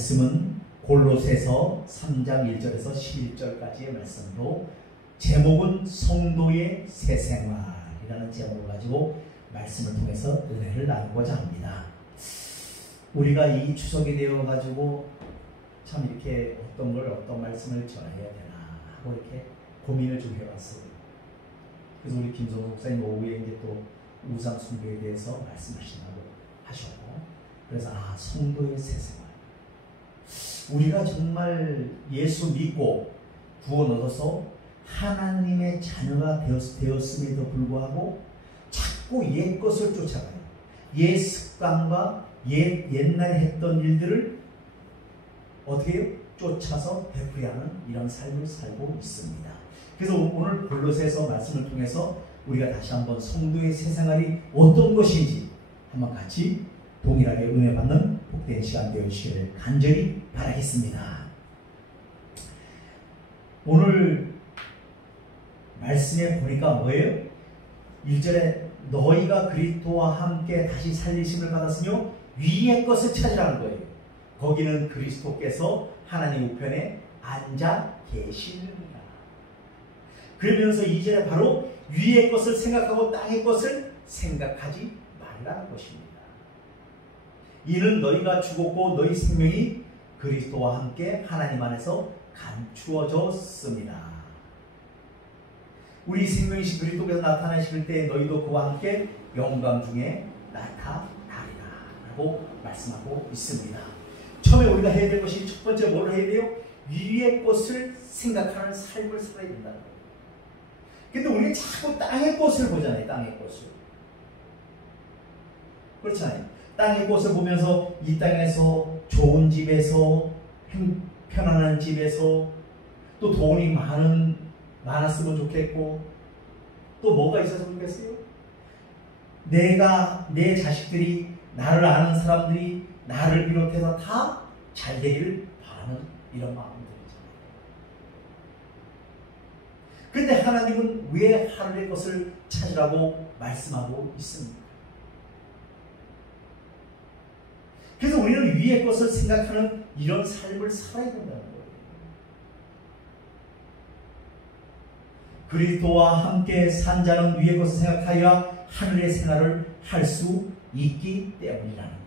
말씀은 골로새서 3장 1절에서 11절까지의 말씀으로 제목은 성도의 새 생활이라는 제목을 가지고 말씀을 통해서 은혜를 나누고자 합니다. 우리가 이 추석이 되어 가지고 참 이렇게 어떤 말씀을 전해야 되나 하고 이렇게 고민을 좀 해봤어요. 그래서 우리 김성수 목사님 오후에 이제 또 우상 숭배에 대해서 말씀하신다고 하셨고, 그래서 성도의 새 생활, 우리가 정말 예수 믿고 구원 얻어서 하나님의 자녀가 되었음에도 불구하고 자꾸 옛 것을 쫓아가요. 옛 습관과 옛날에 했던 일들을 어떻게 해요? 쫓아서 되풀이하는 이런 삶을 살고 있습니다. 그래서 오늘 골로새서 말씀을 통해서 우리가 다시 한번 성도의 새 생활이 어떤 것인지 한번 같이 동일하게 은혜 받는 복된 시간 되어주시기를 간절히 바라겠습니다. 오늘 말씀에 보니까 뭐예요? 1절에 너희가 그리스도와 함께 다시 살리심을 받았으며 위의 것을 찾으라는 거예요. 거기는 그리스도께서 하나님 우편에 앉아 계시느니라. 그러면서 2절에 바로 위의 것을 생각하고 땅의 것을 생각하지 말라는 것입니다. 이는 너희가 죽었고 너희 생명이 그리스도와 함께 하나님 안에서 감추어졌습니다. 우리 생명이신 그리스도께서 나타나실 때 너희도 그와 함께 영광 중에 나타나리라 라고 말씀하고 있습니다. 처음에 우리가 해야 될 것이 첫 번째 뭘 해야 돼요? 위의 것을 생각하는 삶을 살아야 된다는 거예요. 근데 우리는 자꾸 땅의 것을 보잖아요. 땅의 것을. 그렇잖아요. 땅의 것을 보면서 이 땅에서 좋은 집에서 편안한 집에서 또 돈이 많았으면 좋겠고 또 뭐가 있었으면 좋겠어요? 내 자식들이 나를 아는 사람들이 나를 비롯해서 다 잘 되기를 바라는 이런 마음이 들잖아요. 그런데 하나님은 왜 하늘의 것을 찾으라고 말씀하고 있습니까? 그래서 우리는 위의 것을 생각하는 이런 삶을 살아야 된다는 거예요. 그리스도와 함께 산 자는 위의 것을 생각하여 하늘의 생활을 할 수 있기 때문이라는 거예요.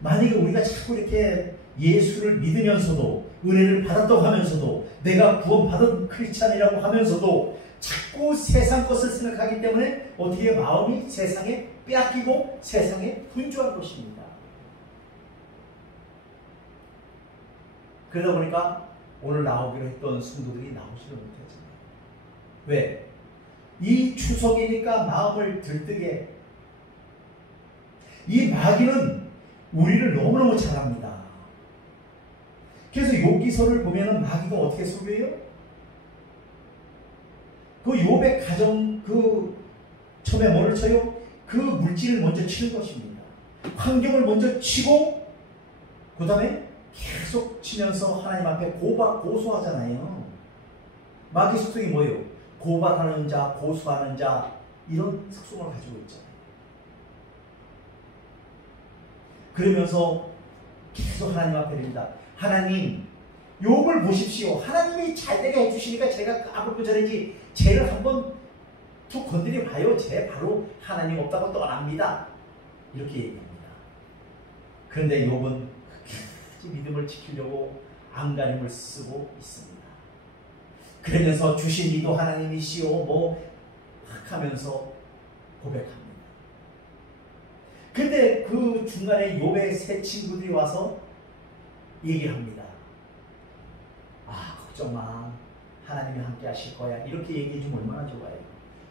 만약에 우리가 자꾸 이렇게 예수를 믿으면서도 은혜를 받았다고 하면서도 내가 구원받은 크리스찬이라고 하면서도 자꾸 세상 것을 생각하기 때문에 어떻게 마음이 세상에 빼앗기고 세상에 분주한 것입니다. 그러다 보니까 오늘 나오기로 했던 성도들이 나오지를 못했잖아요. 왜? 이 추석이니까 마음을 들뜨게 이 마귀는 우리를 너무너무 잘 압니다. 그래서 욥기서를 보면은 마귀가 어떻게 속여요? 그 욥의 가정 처음에 뭐를 쳐요? 그 물질을 먼저 치는 것입니다. 환경을 먼저 치고 그 다음에 계속 치면서 하나님 앞에 고소하잖아요. 마귀 속성이 뭐예요? 고발하는 자, 고소하는 자, 이런 특성을 가지고 있잖아요. 그러면서 계속 하나님 앞에 드립니다. 하나님, 욥을 보십시오. 하나님이 잘되게 해주시니까 제가 아무것도 전인지 쟤를 한번 툭 건드려 봐요. 쟤 바로 하나님 없다고 떠납니다. 이렇게 얘기합니다. 그런데 욥은 끝까지 믿음을 지키려고 안간힘을 쓰고 있습니다. 그러면서 주신 이도 하나님이시오 하면서 고백합니다. 근데 그 중간에 욥의 세 친구들이 와서 얘기를 합니다. 걱정 마. 하나님이 함께 하실 거야. 이렇게 얘기해 주면 얼마나 좋아요.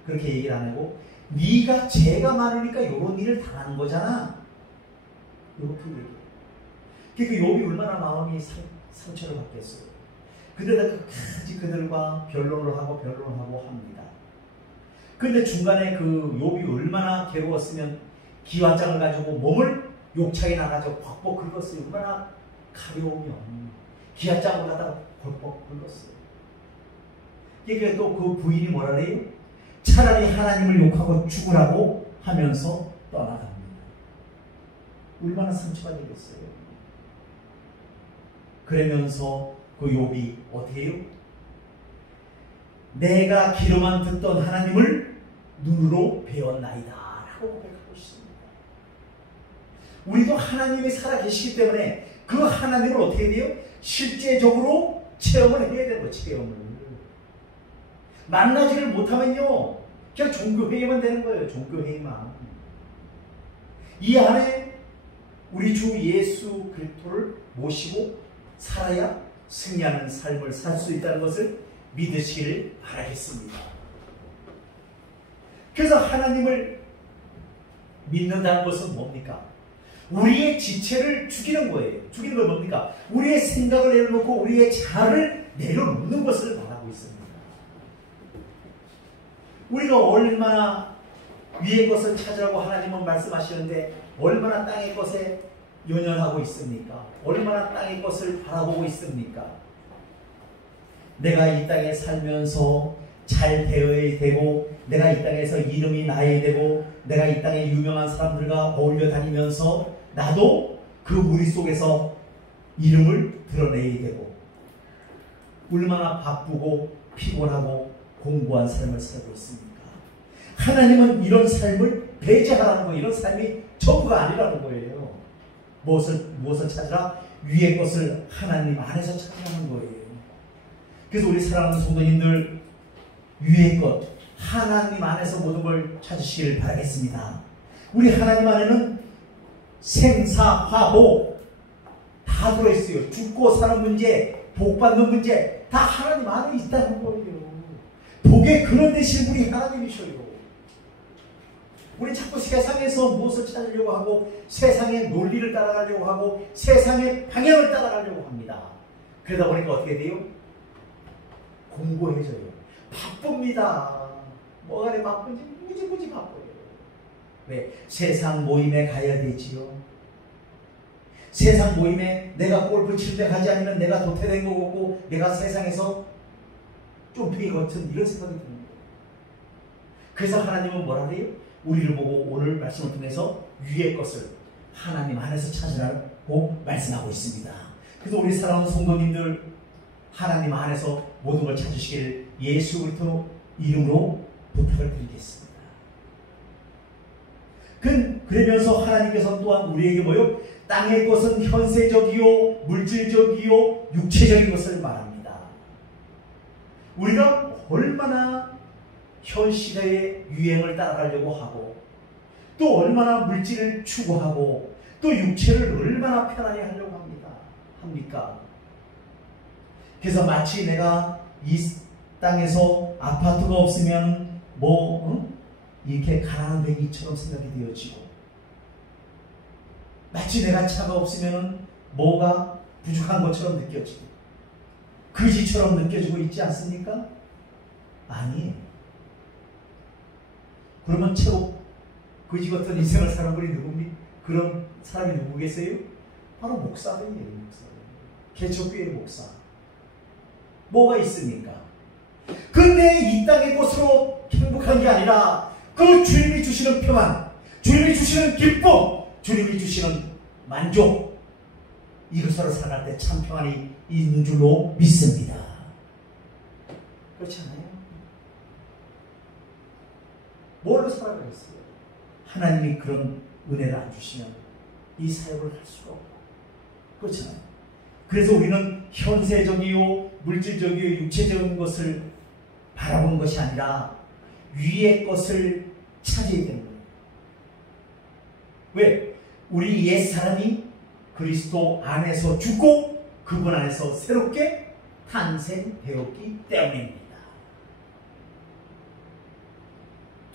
그렇게 얘기를 안 하고 네가 죄가 많으니까 이런 일을 당하는 거잖아. 이렇게 얘기해요. 그러니까 욥이 얼마나 마음이 상처를 받겠어요. 그러다 끝까지 그들과 변론을 하고 합니다. 그런데 중간에 그 욥이 얼마나 괴로웠으면 기와장을 가지고 몸을 욕창에 나가지고 벅벅 긁었어요. 얼마나 가려우면 기와장을 갖다가 벅벅 긁었어요. 그러니까 또 그 부인이 뭐라 그래요? 차라리 하나님을 욕하고 죽으라고 하면서 떠나갑니다. 얼마나 상처가 되겠어요. 그러면서 그 욥이 어떻게 해요? 내가 귀로만 듣던 하나님을 눈으로 배웠나이다 라고 고백하고 있습니다. 우리도 하나님이 살아계시기 때문에 그 하나님을 어떻게 돼요? 실제적으로 체험을 해야 되는 거예요. 체험을. 만나지를 못하면요 그냥 종교회의만 되는 거예요. 종교회의만. 이 안에 우리 주 예수 그리스도를 모시고 살아야 승리하는 삶을 살 수 있다는 것을 믿으시기를 바라겠습니다. 그래서 하나님을 믿는다는 것은 뭡니까? 우리의 지체를 죽이는 거예요. 죽이는 건 뭡니까? 우리의 생각을 내려놓고 우리의 자아를 내려놓는 것을 말하고 있습니다. 우리가 얼마나 위의 것을 찾으라고 하나님은 말씀하시는데 얼마나 땅의 것에 연연하고 있습니까? 얼마나 땅의 것을 바라보고 있습니까? 내가 이 땅에 살면서 잘 되어야 되고 내가 이 땅에서 이름이 나야 되고 내가 이 땅에 유명한 사람들과 어울려 다니면서 나도 그 무리 속에서 이름을 드러내야 되고 얼마나 바쁘고 피곤하고 공고한 삶을 살고 있습니까? 하나님은 이런 삶을 배제하라는 거예요. 이런 삶이 전부가 아니라는 거예요. 무엇을 찾으라? 위의 것을 하나님 안에서 찾으라는 거예요. 그래서 우리 사랑하는 성도님들 위의 것 하나님 안에서 모든 걸 찾으시길 바라겠습니다. 우리 하나님 안에는 생사화복 다 들어있어요. 죽고 사는 문제, 복 받는 문제 다 하나님 안에 있다는 거예요. 복의 근원 되신 분이 하나님이셔요. 우리 자꾸 세상에서 무엇을 찾으려고 하고 세상의 논리를 따라가려고 하고 세상의 방향을 따라가려고 합니다. 그러다 보니까 어떻게 돼요? 공고해져요. 바쁩니다. 뭐가 내 바쁜지 무지무지 바빠요. 왜? 세상 모임에 가야 되지요. 세상 모임에 내가 골프 치는데 가지 않으면 내가 도태된 거 같고 내가 세상에서 쫌팽이 같은 이런 생각이 드는 거예요. 그래서 하나님은 뭐라 그래요? 우리를 보고 오늘 말씀을 통해서 위의 것을 하나님 안에서 찾으라고 말씀하고 있습니다. 그래서 우리 사랑하는 성도님들 하나님 안에서 모든 걸 찾으시길 예수 그리스도 이름으로 부탁을 드리겠습니다. 그러면서 하나님께서 또한 우리에게 뭐요? 땅의 것은 현세적이요 물질적이요 육체적인 것을 말합니다. 우리가 얼마나 현 시대의 유행을 따라가려고 하고 또 얼마나 물질을 추구하고 또 육체를 얼마나 편안히 하려고 합니까? 그래서 마치 내가 이 땅에서 아파트가 없으면 이렇게 가난한 백이처럼 생각이 되어지고 마치 내가 차가 없으면 뭐가 부족한 것처럼 느껴지고 거지처럼 느껴지고 있지 않습니까? 아니 그러면 최고 거지 같은 인생을 사는 분이 누굽니까? 그런 사람이 누구겠어요? 바로 목사들이에요. 개척교회 목사. 뭐가 있습니까? 근데 이 땅의 것으로 행복한 게 아니라 그 주님이 주시는 평안, 주님이 주시는 기쁨, 주님이 주시는 만족 이것으로 살아갈 때 참 평안이 있는 줄로 믿습니다. 그렇지 않아요? 뭘로 살아가겠어요? 하나님이 그런 은혜를 안 주시면 이 사역을 할 수가 없고 그렇잖아요. 그래서 우리는 현세적이요 물질적이요 육체적인 것을 바라보는 것이 아니라 위의 것을 찾아야 되는 거예요. 왜? 우리 옛사람이 그리스도 안에서 죽고 그분 안에서 새롭게 탄생되었기 때문입니다.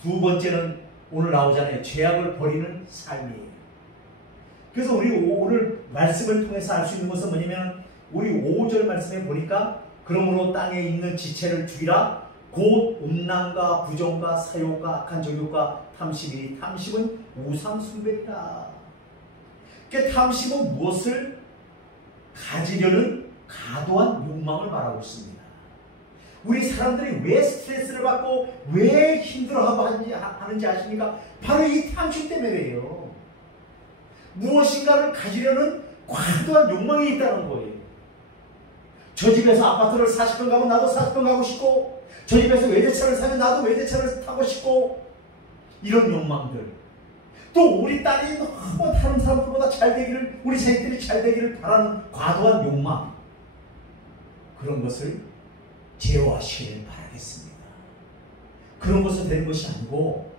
두 번째는 오늘 나오잖아요. 죄악을 버리는 삶이에요. 그래서 우리 오늘 말씀을 통해서 알 수 있는 것은 뭐냐면 우리 5절 말씀에 보니까 그러므로 땅에 있는 지체를 죽이라 곧 음란과 부정과 사욕과 악한 정욕과 탐심이니 탐심은 우상 숭배이다. 그러니까 탐심은 무엇을 가지려는 과도한 욕망을 말하고 있습니다. 우리 사람들이 왜 스트레스를 받고 왜 힘들어하고 하는지 아십니까? 바로 이 탐심 때문에 그래요. 무엇인가를 가지려는 과도한 욕망이 있다는 거예요. 저 집에서 아파트를 40평 가고 나도 40평 가고 싶고, 저 집에서 외제차를 사면 나도 외제차를 타고 싶고, 이런 욕망들. 또 우리 딸이 너무 다른 사람들보다 잘 되기를, 우리 자식들이 잘 되기를 바라는 과도한 욕망, 그런 것을 제어하시기를 바라겠습니다. 그런 것은 되는 것이 아니고,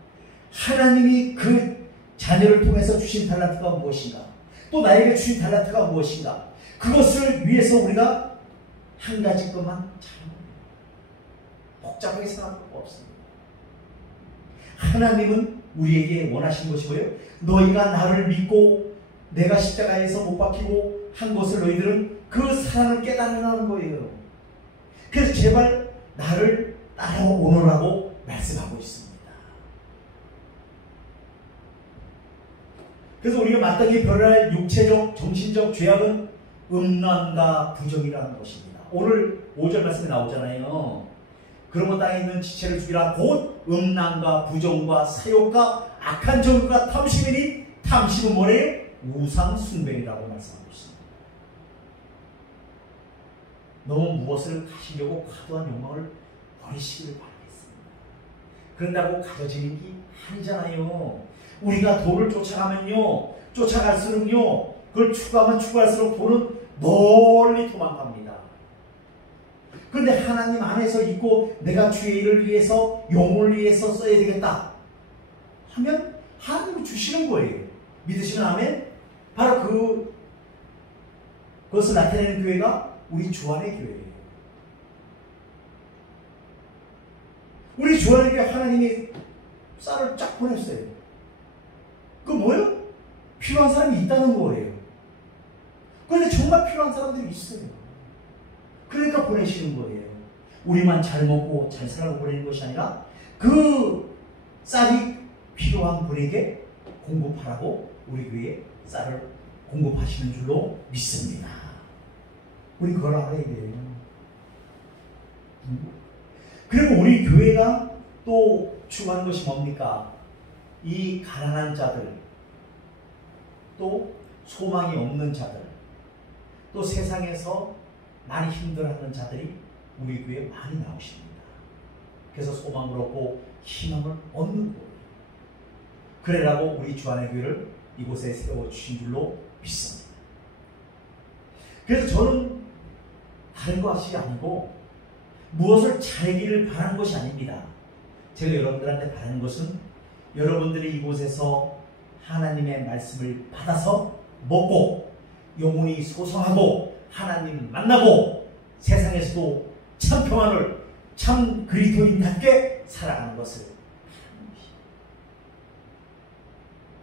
하나님이 그 자녀를 통해서 주신 달란트가 무엇인가, 또 나에게 주신 달란트가 무엇인가, 그것을 위해서 우리가 한 가지 것만 잘하면 복잡하게 생각할 거 없습니다. 하나님은 우리에게 원하시는 것이 뭐예요? 너희가 나를 믿고 내가 십자가에서 못 박히고 한 것을 너희들은 그 사랑을 깨달으라는 거예요. 그래서 제발 나를 따라오너라고 말씀하고 있습니다. 그래서 우리가 마땅히 변할 육체적, 정신적 죄악은 음란과 부정이라는 것입니다. 오늘 5절 말씀에 나오잖아요. 그러면 땅에 있는 지체를 죽이라. 곧 음란과 부정과 사욕과 악한 정욕과 탐심이니, 탐심은 뭐래요? 우상 숭배이라고 말씀하고 있습니다. 너무 무엇을 가시려고 과도한 욕망을 버리시기를 바라겠습니다. 그런다고 가져지는 게 아니잖아요. 우리가 돈을 쫓아가면요, 쫓아갈수록요, 그걸 추구하면 추구할수록 돈은 멀리 도망갑니다. 그런데 하나님 안에서 있고 내가 주의 일을 위해서, 영혼을 위해서 써야 되겠다 하면 하나님이 주시는 거예요. 믿으시면 아멘? 바로 그것을 나타내는 교회가 우리 주안의 교회예요. 우리 주안의 교회 하나님이 쌀을 쫙 보냈어요. 그 뭐예요? 필요한 사람이 있다는 거예요. 그런데 정말 필요한 사람들이 있어요. 그러니까 보내시는 거예요. 우리만 잘 먹고 잘 살라고 보내는 것이 아니라 그 쌀이 필요한 분에게 공급하라고 우리 교회에 쌀을 공급하시는 줄로 믿습니다. 우리 그걸 알아야 돼요. 그리고 우리 교회가 또 추구하는 것이 뭡니까? 이 가난한 자들, 또 소망이 없는 자들, 또 세상에서 많이 힘들어하는 자들이 우리 교회에 많이 나오십니다. 그래서 소망을 얻고 희망을 얻는 거예요. 그래라고 우리 주안의 교회를 이곳에 세워주신 줄로 믿습니다. 그래서 저는 다른 것이 아니고 무엇을 잘하기를 바라는 것이 아닙니다. 제가 여러분들한테 바라는 것은 여러분들이 이곳에서 하나님의 말씀을 받아서 먹고 영혼이 소성하고 하나님 만나고 세상에서도 참 평안을, 참 그리스도인답게 살아가는 것을 바라는 것입니다.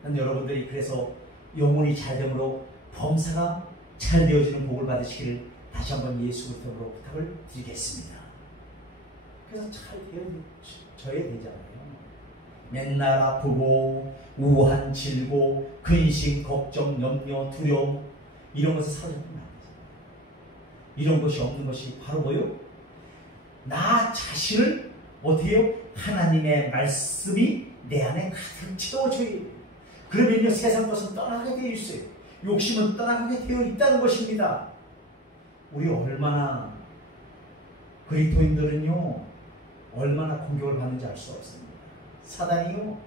난 여러분들이 그래서 영혼이 잘됨으로 범사가 잘 되어지는 복을 받으시기를 다시 한번 예수 그리스도로 부탁을 드리겠습니다. 그래서 잘 되어져야 되잖아요. 맨날 아프고 우한 질고 근심, 걱정, 염려, 두려움 이런 것을 사라졌으면 안 되잖아요. 이런 것이 없는 것이 바로 뭐요? 나 자신을 어떻게 해요? 하나님의 말씀이 내 안에 가득 채워줘야 돼요. 그러면요 세상 것은 떠나게 되어 있어요. 욕심은 떠나게 되어 있다는 것입니다. 우리 얼마나 그리스도인들은요 얼마나 공격을 받는지 알 수 없습니다. 사단이요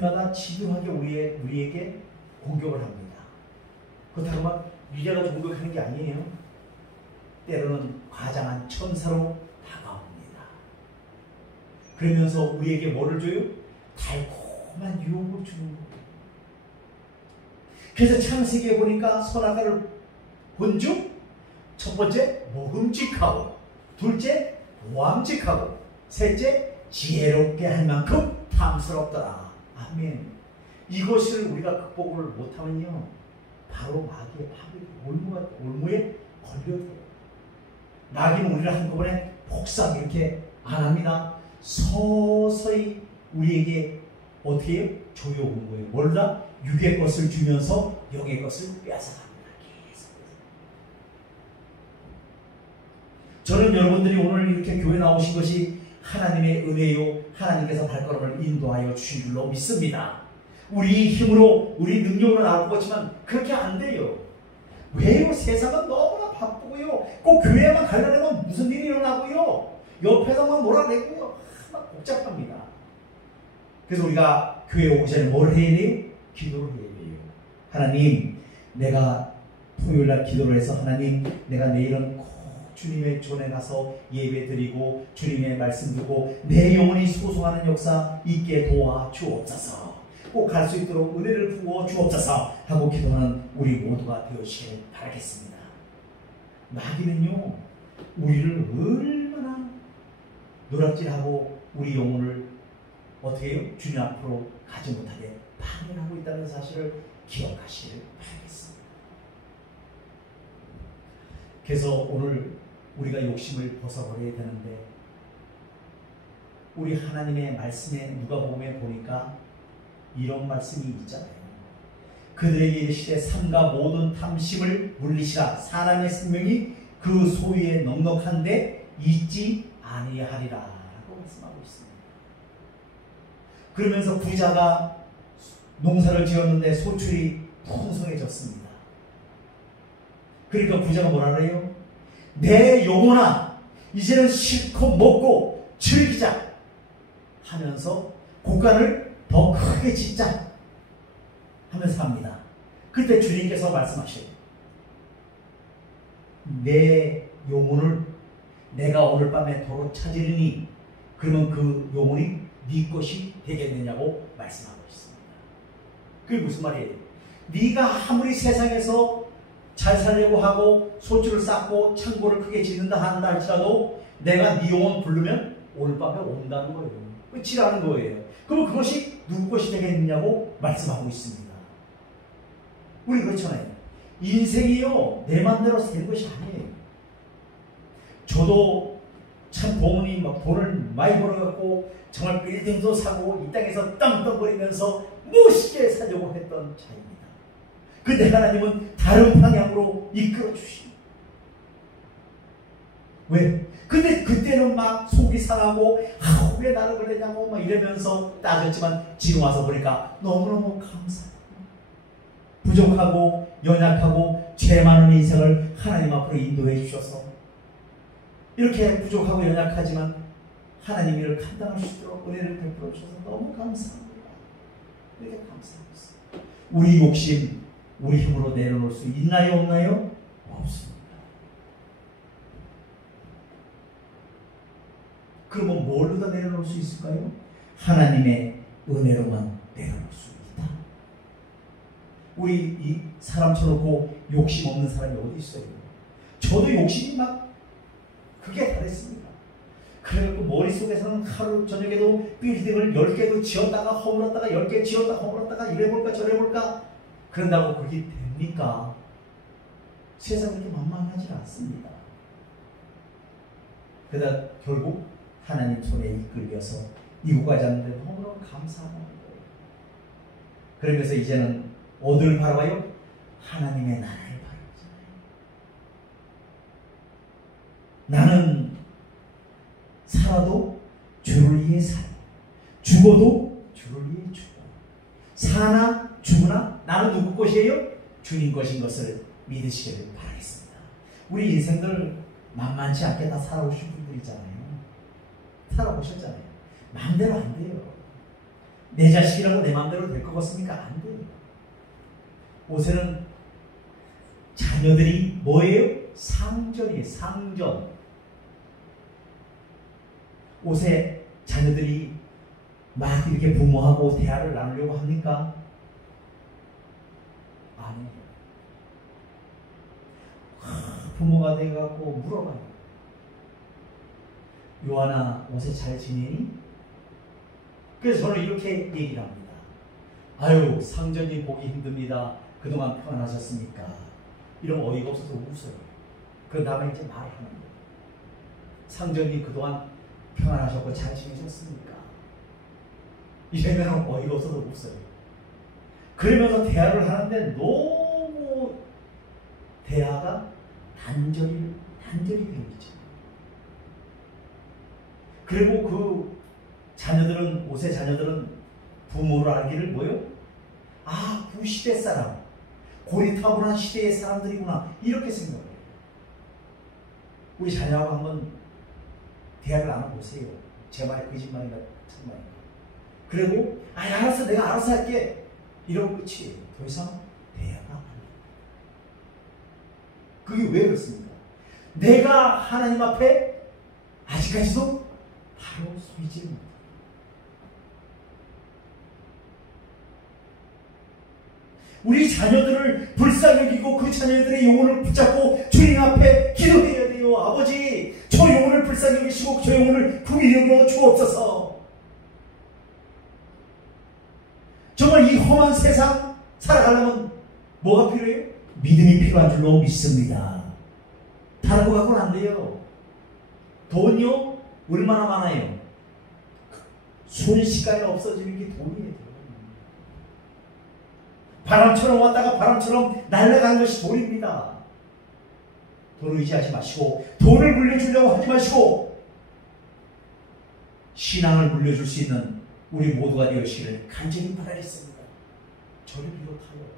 날마다 지루하게 우리에게 공격을 합니다. 그렇다고 막 위자가 공격하는 게 아니에요. 때로는 과장한 천사로 다가옵니다. 그러면서 우리에게 뭐를 줘요? 달콤한 유혹을 주는 거예요. 그래서 창세기에 보니까 선악과를 본 중 첫 번째 먹음직하고, 둘째 보암직하고, 셋째 지혜롭게 할 만큼 탐스럽더라. 아멘. 이것을 우리가 극복을 못하면요 바로 마귀의 올무에 걸려들어요. 마귀는 우리를 한꺼번에 폭삭 이렇게 안 합니다. 서서히 우리에게 어떻게 해요? 조여오는 거예요. 몰라 육의 것을 주면서 영의 것을 빼앗아갑니다. 계속. 저는 여러분들이 오늘 이렇게 교회 나오신 것이 하나님의 은혜요, 하나님께서 발걸음을 인도하여 주신 줄로 믿습니다. 우리 힘으로, 우리 능력으로 나올 것 같지만 그렇게 안 돼요. 왜요? 세상은 너무나 바쁘고요. 꼭 꼭 교회에만 가려면 무슨 일이 일어나고요. 옆에서만 몰아내고요. 막 복잡합니다. 그래서 우리가 교회 오기 전에 뭘 해야 돼요? 기도를 해야 돼요. 하나님, 내가 토요일날 기도를 해서 하나님, 내가 내일은 꼭 주님의 존에 가서 예배 드리고 주님의 말씀 듣고 내 영혼이 소송하는 역사 있게 도와 주옵소서. 꼭 갈 수 있도록 은혜를 부어 주옵소서 하고 기도하는 우리 모두가 되어주시길 바라겠습니다. 마귀는요, 우리를 얼마나 노략질하고 우리 영혼을 어떻게 해요? 주님 앞으로 가지 못하게 방해하고 있다는 사실을 기억하시길 바라겠습니다. 그래서 오늘 우리가 욕심을 벗어버려야 되는데, 우리 하나님의 말씀에 누가복음에 보니까 이런 말씀이 있잖아요. 그들에게 이르시되 삼가 모든 탐심을 물리시라. 사람의 생명이 그 소유에 넉넉한데 잊지 아니하리라 라고 말씀하고 있습니다. 그러면서 부자가 농사를 지었는데 소출이 풍성해졌습니다. 그러니까 부자가 뭐라 그래요? 내 영혼아, 이제는 실컷 먹고 즐기자 하면서 곡간을 더 크게 짓자 하면서 합니다. 그때 주님께서 말씀하셔요. 내 영혼을 내가 오늘 밤에 도로 찾으리니 그러면 그 영혼이 네 것이 되겠느냐고 말씀하고 있습니다. 그게 무슨 말이에요? 네가 아무리 세상에서 잘 살려고 하고 소출을 쌓고 창고를 크게 짓는다 한다 할지라도 내가 네 영혼 부르면 오늘 밤에 온다는 거예요. 끝이라는 거예요. 그럼 그것이 누구 것이 되겠느냐고 말씀하고 있습니다. 우리 그렇잖아요. 인생이요, 내 맘대로 사는 것이 아니에요. 저도 참 부모님 막 돈을 많이 벌어갖고 정말 빌딩도 사고 이 땅에서 땅덩거리면서 멋있게 살려고 했던 자입니다. 근데 하나님은 다른 방향으로 이끌어 주십니다. 왜? 근데 그때는 막 속이 상하고 왜 나를 그러냐고 막 이러면서 따졌지만 지금 와서 보니까 너무너무 감사해요. 부족하고 연약하고 죄 많은 인생을 하나님 앞으로 인도해 주셔서 이렇게 부족하고 연약하지만 하나님 이를 감당할 수 있도록 은혜를 베풀어 주셔서 너무 감사합니다. 이렇게 감사하고 있습니다. 우리 욕심 우리 힘으로 내려놓을 수 있나요? 없나요? 없습니다. 그러면 뭘로 다 내려놓을 수 있을까요? 하나님의 은혜로만 내려놓을 수 있다. 우리 이 사람 쳐놓고 욕심 없는 사람이 어디 있어요? 저도 욕심이 막 그게 다랬습니다. 그래갖고 머릿속에서는 하루 저녁에도 빌딩을 10개도 지었다가 허물었다가 10개 지었다가 허물었다가 이래볼까 저래볼까 그런다고 그게 됩니까? 세상이 그렇게 만만하지 않습니다. 그러다 결국 하나님 손에 이끌려서 이곳까지 왔는데 너무너무 감사하는 거예요. 그러면서 이제는 어디를 바라봐요? 하나님의 나라를 바라보잖아요. 나는 살아도 주를 위해 살고 죽어도 주를 위해 죽고 사나 죽으나 나는 누구 것이에요? 주님 것인 것을 믿으시기를 바라겠습니다. 우리 인생들 만만치 않게 다 살아오신 분들이잖아요. 살아보셨잖아요. 마음대로 안 돼요. 내 자식이라고 내 마음대로 될 것 같습니까? 안 돼요. 옷에는 자녀들이 뭐예요? 상전이에요. 상전. 옷에 자녀들이 막 이렇게 부모하고 대화를 나누려고 합니까? 아니에요. 부모가 돼갖고 물어봐요. 요한아, 옷에 잘 지내니? 그래서 저는 이렇게 얘기를 합니다. 아유, 상전이 보기 힘듭니다. 그동안 평안하셨습니까? 이런 어이가 없어서 웃어요. 그 다음에 이제 말하는 거예요. 상전이 그동안 평안하셨고 잘 지내셨습니까? 이러면 어이가 없어서 웃어요. 그러면서 대화를 하는데 너무 대화가 단절이 되어있죠. 그리고 그 자녀들은, 옷의 자녀들은 부모를 알기를 뭐요? 아, 그 시대 사람, 고리타분한 시대의 사람들이구나, 이렇게 생각해요. 우리 자녀하고 한번 대화를 나눠보세요. 제 말이 거짓말인가 정말인가. 그리고 알았어, 내가 알아서 할게, 이러고 끝이에요. 더 이상 대화가 안 해요. 그게 왜 그렇습니까? 내가 하나님 앞에 아직까지도 바로 서있지 못해요. 우리 자녀들을 불쌍히 여기고 그 자녀들의 영혼을 붙잡고 주님 앞에 기도해야 돼요. 아버지, 저 영혼을 불쌍히 여기시고 저 영혼을 긍휼히 여겨 주옵소서. 정말 이 험한 세상 살아가려면 뭐가 필요해요? 믿음이 필요한 줄로 믿습니다. 다른 거 갖고는 안 돼요. 돈이요? 얼마나 많아요? 순식간에 없어지는 게 돈이에요. 바람처럼 왔다가 바람처럼 날아가는 것이 돈입니다. 돈을 의지하지 마시고, 돈을 물려주려고 하지 마시고, 신앙을 물려줄 수 있는 우리 모두가 되시기를 간절히 바라겠습니다. 저를 비롯하여.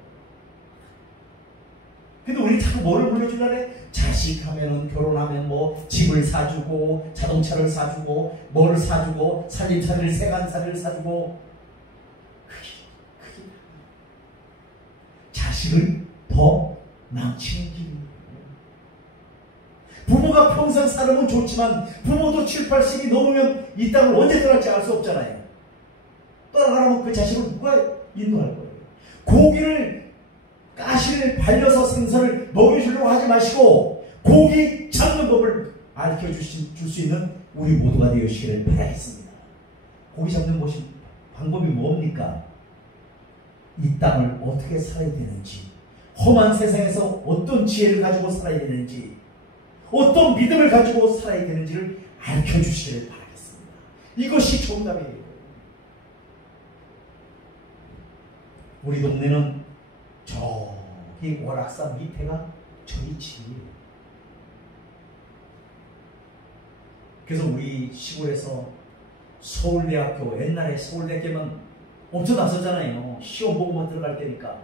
근데 우리 자꾸 뭐를 물려주려래? 자식하면은 결혼하면 뭐 집을 사주고 자동차를 사주고 뭐를 사주고 살림살이를 세간살이를 사주고, 그게 자식을 더 망치는 길입니다. 부모가 평생 살으면 좋지만 부모도 7, 80이 넘으면 이 땅을 언제 떠날지 알 수 없잖아요. 떠나가면 그 자식을 누가 인도할 거예요? 고기를 가시를 발려서 생선을 먹여주려고 하지 마시고 고기 잡는 법을 알려줄 수 있는 우리 모두가 되시기를 바라겠습니다. 고기 잡는 방법이 뭡니까? 이 땅을 어떻게 살아야 되는지, 험한 세상에서 어떤 지혜를 가지고 살아야 되는지, 어떤 믿음을 가지고 살아야 되는지를 알려주시기를 바라겠습니다. 이것이 정답이에요. 우리 동네는 저기 월악산 밑에가 저희 집이에요. 그래서 우리 시골에서 서울대학교, 옛날에 서울대학교면 엄청 났었잖아요. 시험 보고만 들어갈 때니까.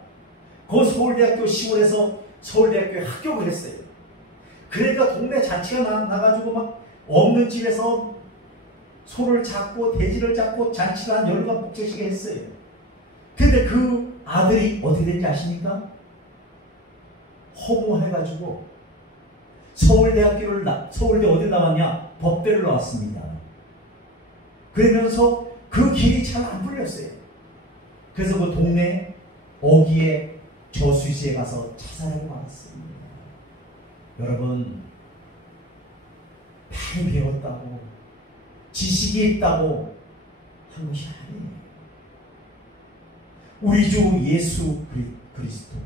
그 서울대학교 시골에서 서울대학교에 합격을 했어요. 그러니까 동네 잔치가 나가지고 막 없는 집에서 소를 잡고 돼지를 잡고 잔치를 한 열흘간 복제시게 했어요. 근데 그 아들이 어떻게 된지 아십니까? 허무해가지고 서울대 어디 나왔냐? 법대를 나왔습니다. 그러면서 그 길이 잘 안 풀렸어요. 그래서 그 동네 어귀에 저수지에 가서 자살하고 말았습니다. 여러분, 많이 배웠다고 지식이 있다고 한 것이 아니에요. 우리 주 예수 그리스도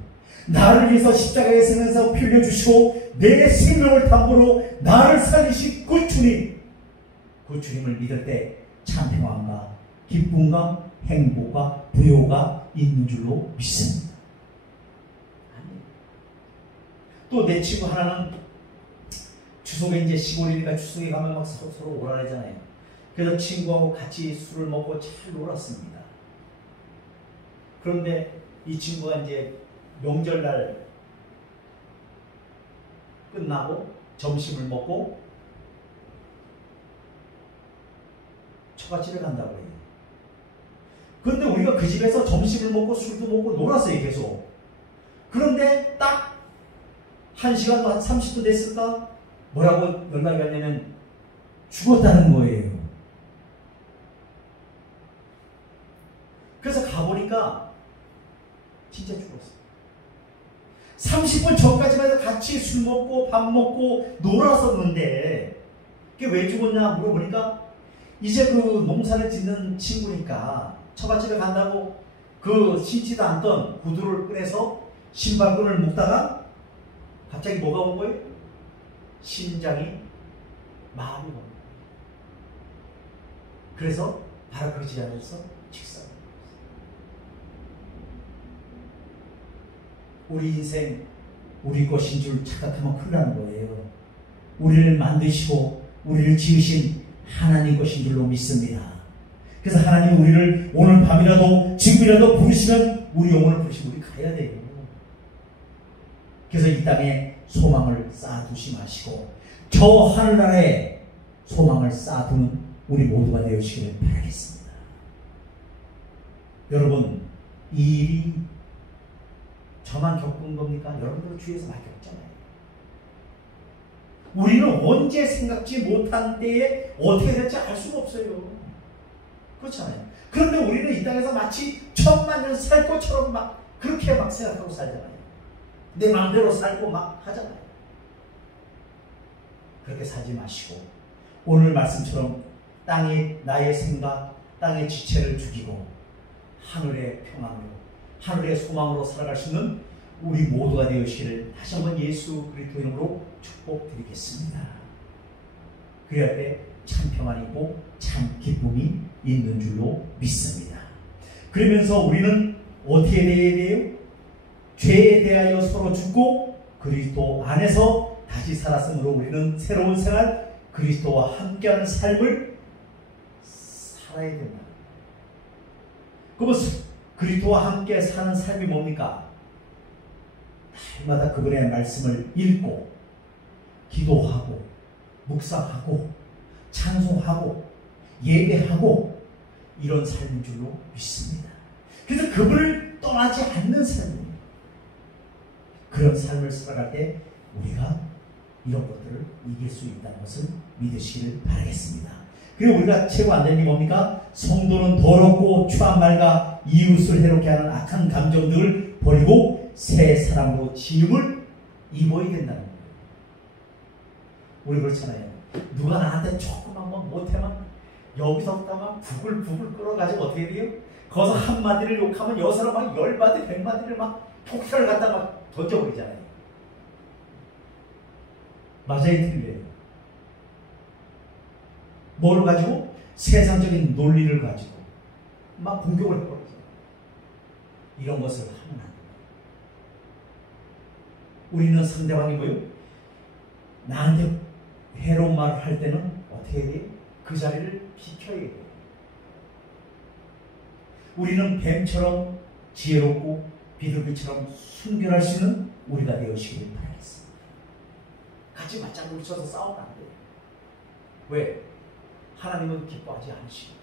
나를 위해서 십자가에 서면서 피 흘려주시고 내 생명을 담보로 나를 살리신 그 주님을 믿을 때 참 평안과 기쁨과 행복과 부요가 있는 줄로 믿습니다. 또 내 친구 하나는 추석에 이제 시골이니까 추석에 가면 막 서로 오라래잖아요. 그래서 친구하고 같이 술을 먹고 잘 놀았습니다. 그런데 이 친구가 이제 명절날 끝나고 점심을 먹고 처갓집에 간다고 해요. 그런데 우리가 그 집에서 점심을 먹고 술도 먹고 놀았어요, 계속. 그런데 딱 1시간도 한 30분 됐을까? 뭐라고 연락이 왔냐면 죽었다는 거예요. 그래서 가보니까 진짜 죽었어요. 30분 전까지만 해도 같이 술 먹고 밥 먹고 놀았었는데 그게 왜 죽었냐 물어보니까 이제 그 농사를 짓는 친구니까 처갓집에 간다고 그 신지도 않던 구두를 꺼내서 신발끈을 묶다가 갑자기 뭐가 온 거예요? 심장이 마음이 온 거예요. 그래서 바로 그 지하에서 직사를 했어요. 우리 인생 우리 것인 줄 착각하면 큰일 나는 거예요. 우리를 만드시고 우리를 지으신 하나님 것인 줄로 믿습니다. 그래서 하나님 우리를 오늘 밤이라도 지금이라도 부르시면 우리 영혼을 부르시고 우리 가야 돼요. 그래서 이 땅에 소망을 쌓아두지 마시고 저 하늘나라에 소망을 쌓아두는 우리 모두가 되시기를 바라겠습니다. 여러분, 이 일이 저만 겪은 겁니까? 여러분도 주위에서 많이 겪잖아요. 우리는 언제 생각지 못한 때에 어떻게 될지 알 수가 없어요. 그렇잖아요. 그런데 우리는 이 땅에서 마치 천만년 살 것처럼 막 그렇게 막 생각하고 살잖아요. 내 마음대로 살고 막 하잖아요. 그렇게 살지 마시고 오늘 말씀처럼 땅에 나의 생각, 땅의 지체를 죽이고 하늘의 평안으로, 하늘의 소망으로 살아갈 수 있는 우리 모두가 되시기를 다시 한번 예수 그리스도 이름으로 축복드리겠습니다. 그래야 때 참 평안이고 참 기쁨이 있는 줄로 믿습니다. 그러면서 우리는 어떻게 되어야 돼요? 죄에 대하여 서로 죽고 그리스도 안에서 다시 살았으므로 우리는 새로운 생활, 그리스도와 함께하는 삶을 살아야 된다. 그러면 그리스도와 함께 사는 삶이 뭡니까? 날마다 그분의 말씀을 읽고 기도하고 묵상하고 찬송하고 예배하고 이런 삶인 줄로 믿습니다. 그래서 그분을 떠나지 않는 삶입니다. 그런 삶을 살아갈 때 우리가 이런 것들을 이길 수 있다는 것을 믿으시기를 바라겠습니다. 그리고 우리가 최고 안 되는 게 뭡니까? 성도는 더럽고 추한 말과 이웃을 해롭게 하는 악한 감정들을 버리고 새 사람으로 지음을 입어야 된다는 거예요. 우리 그렇잖아요. 누가 나한테 조금만 못하면 여기서부터 막 부글부글 끓어가지고 어떻게 돼요? 거기서 한마디를 욕하면 여 사람 막 10마디, 100마디를 막 폭탄을 갖다 막 던져버리잖아요. 맞아요, 틀려요? 뭐를 가지고? 세상적인 논리를 가지고 막 공격을 해버리죠. 이런 것을 하면 안 돼요. 우리는 상대방이 뭐예요? 나한테 해로운 말을 할 때는 어떻게 해야 돼요? 그 자리를 비켜야 돼요. 우리는 뱀처럼 지혜롭고 비둘기처럼 순결할 수 있는 우리가 되어시기를 바라겠습니다. 같이 맞장구를 쳐서 싸우면 안 돼요. 왜? 하나님은 기뻐하지 않으시고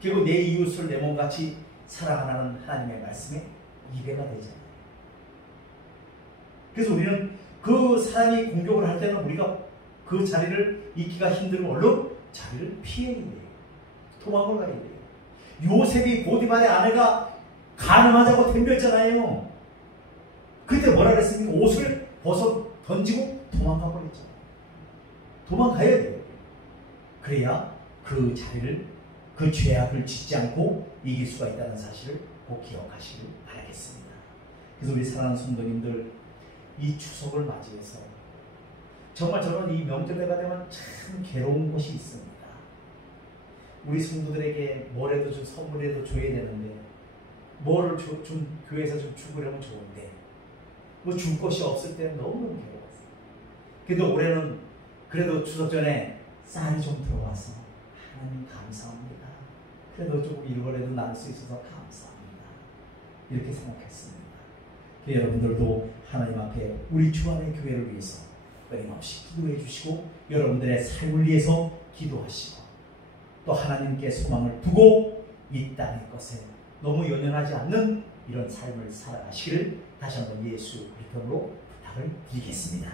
결국 내 이웃을 내 몸같이 사랑하는 하나님의 말씀에 이배가 되잖아요. 그래서 우리는 그 사람이 공격을 할 때는 우리가 그 자리를 잊기가 힘들면 얼른 자리를 피해야 돼요. 도망을 가야 돼요. 요셉이 보디발의 아내가 간음하자고 덤볐잖아요. 그때 뭐라 그랬습니까? 옷을 벗어 던지고 도망가 버렸잖아요. 도망가야 돼요. 그래야 그 자리를, 그 죄악을 짓지 않고 이길 수가 있다는 사실을 꼭 기억하시길 바라겠습니다. 그래서 우리 사랑하는 성도님들, 이 추석을 맞이해서 정말 저는 이 명절에가 되면 참 괴로운 것이 있습니다. 우리 성도들에게 뭐라도 좀 선물이라도 줘야 되는데 뭐를 좀 교회에서 좀 주려면 좋은데 뭐 줄 것이 없을 때 너무 괴로웠어요. 그래도 올해는 그래도 추석 전에 쌀이 좀 들어와서 하나님 감사합니다. 그래도 조금 이거라도 나눌 수 있어서 감사합니다. 이렇게 생각했습니다. 여러분들도 하나님 앞에 우리 주 안의 교회를 위해서 끊임없이 기도해 주시고 여러분들의 삶을 위해서 기도하시고 또 하나님께 소망을 두고 이 땅의 것에 너무 연연하지 않는 이런 삶을 살아가시기를 다시 한번 예수 그리스도로 부탁을 드리겠습니다.